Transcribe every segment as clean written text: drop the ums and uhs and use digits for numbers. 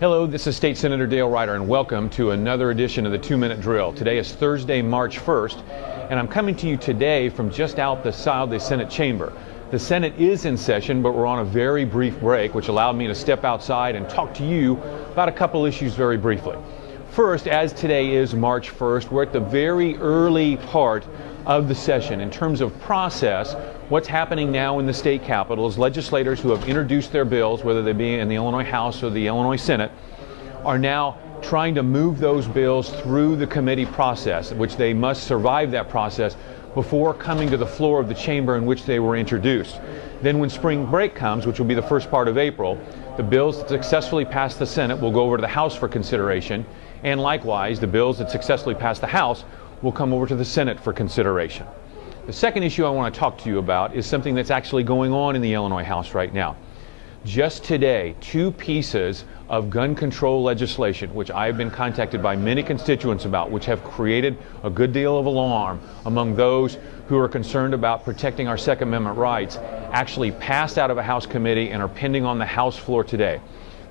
Hello, this is State Senator Dale Ryder, and welcome to another edition of the 2-Minute Drill. Today is Thursday, March 1st, and I'm coming to you today from just outside the Senate chamber. The Senate is in session, but we're on a very brief break, which allowed me to step outside and talk to you about a couple issues very briefly. First, as today is March 1st, we're at the very early part of the session. In terms of process, what's happening now in the state capitol is legislators who have introduced their bills, whether they be in the Illinois House or the Illinois Senate, are now trying to move those bills through the committee process, which they must survive that process before coming to the floor of the chamber in which they were introduced. Then when spring break comes, which will be the first part of April, the bills that successfully pass the Senate will go over to the House for consideration, and likewise, the bills that successfully pass the House will come over to the Senate for consideration. The second issue I want to talk to you about is something that's actually going on in the Illinois House right now. Just today, two pieces of gun control legislation, which I've been contacted by many constituents about, which have created a good deal of alarm among those who are concerned about protecting our Second Amendment rights, actually passed out of a House committee and are pending on the House floor today.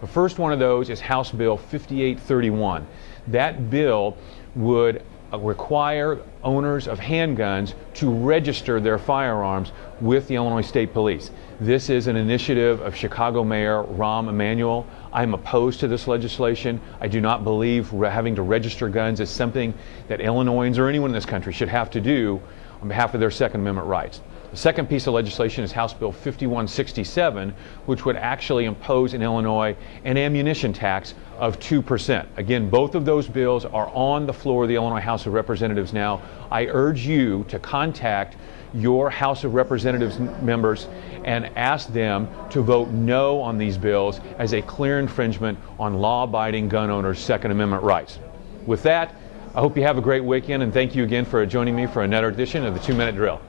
The first one of those is House Bill 5831. That bill would require owners of handguns to register their firearms with the Illinois State Police. This is an initiative of Chicago Mayor Rahm Emanuel. I'm opposed to this legislation. I do not believe having to register guns is something that Illinoisans or anyone in this country should have to do on behalf of their Second Amendment rights. The second piece of legislation is House Bill 5167, which would actually impose in Illinois an ammunition tax of 2%. Again, both of those bills are on the floor of the Illinois House of Representatives now. I urge you to contact your House of Representatives members and ask them to vote no on these bills as a clear infringement on law-abiding gun owners' Second Amendment rights. With that, I hope you have a great weekend, and thank you again for joining me for another edition of the 2-Minute Drill.